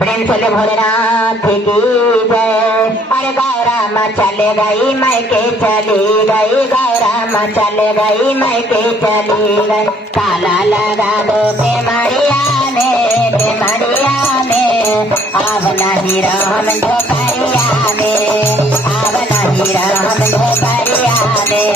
प्रेम चले भोलेनाथ की जय। अरे गौरा माँ चले गई मैके चली गई, गौरा माँ चले गई मैके चली गई। ताला लगा दो बेमड़िया में, बेमड़िया में अब नहीं रहम झोपड़िया में, अब नहीं रहम झोपड़िया में।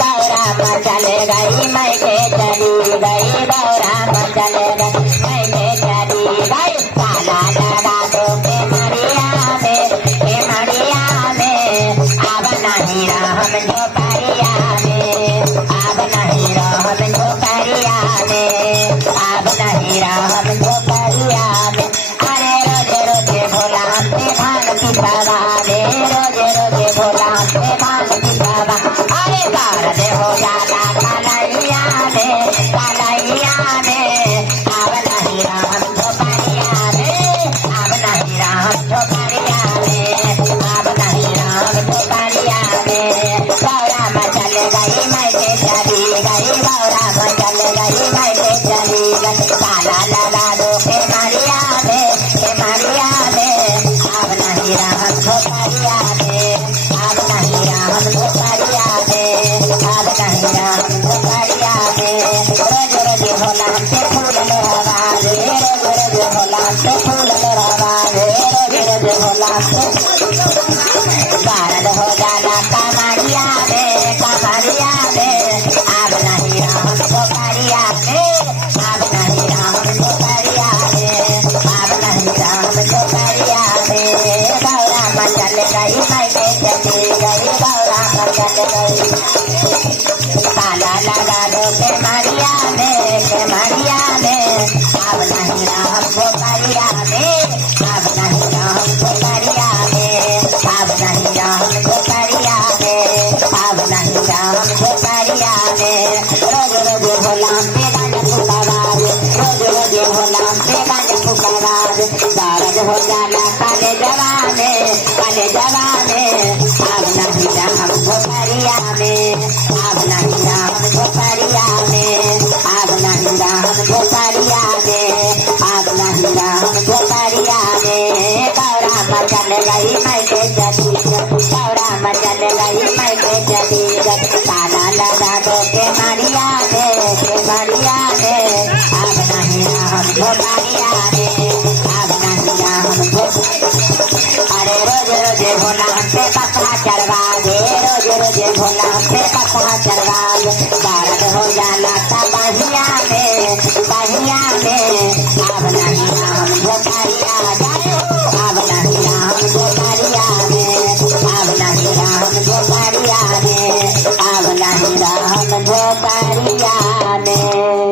गौरा माँ चले गई मैके चली गई, गौरा माँ चले गई मैके चली गई। ताला लगा दो बेमड़िया में, बेमड़िया में अब नहीं रहम झोपड़िया में, अब नहीं रहम झोपड़िया में, अब नहीं रहम झोपड़िया में। अरे रोजे रोजे भोला हमसे भांग पिसावा रे, रोजे रोजे भोला हमसे भांग पिसावा। अरे दर्द हो जाला कलैया में, कलैया में अब नहीं रहम झोपड़िया में, अब नहीं रहम झोपड़िया में, अब नहीं रहम झोपड़िया में। गौरा माँ चले गई मैके चली गई, गौरा माँ चले गई मैके चली गई। ताला लगा दो बेमड़िया में, बेमड़िया में अब नहीं रहम झोपड़िया में, अब नहीं रहम झोपड़िया में, अब नहीं रहम झोपड़िया में। रोज रोज भोला हमसे फूल लोढ़वा रे, रोज रोज भोला हमसे फूल लोढ़वा रे, रोज रोज भोला हमसे दर्द हो जाला कमरिया में, कमरिया में अब नहीं रहम झोपड़िया में, अब नहीं रहम झोपड़िया में, अब नहीं रहम झोपड़िया में। गौरा माँ चले गई मैके चली गई, गौरा माँ चले गई। ताला लगा दो बेमड़िया में, बेमड़िया में अब नहीं रहम झोपड़िया में, अब नहीं रहम झोपड़िया में, अब नहीं रहम झोपड़िया में, अब नहीं रहम झोपड़िया में। रोज रोज भोला हमसे गांजा फुकावा रे, रोज रोज भोला हमसे गांजा फुकावा रे। दर्द हो जाला काले जवाने, काले जवाने अब नहीं रहम झोपड़िया में, अब नहीं रहम झोपड़िया में, अब नहीं रहम झोपड़िया में, अब नहीं रहम झोपड़िया में। गौरा माँ चले गई मैके चली गई, गौरा माँ चले गई मैके चली गई। ताला लगा दो बेमड़िया में, बेमड़िया में अब नहीं रहम झोपड़िया में, अब नहीं रहम झोपड़िया। अरे रोज रोज भोला हमसे कथा चढ़वा दे, रोज रोज भोला हमसे कथा चढ़वा दे। दर्द हो जाला बहिया में, बहिया में अब नहीं रहम झोपड़िया में, अब नहीं रहम झोपड़िया में, अब नहीं रहम झोपड़िया में, अब नहीं रहम झोपड़िया में।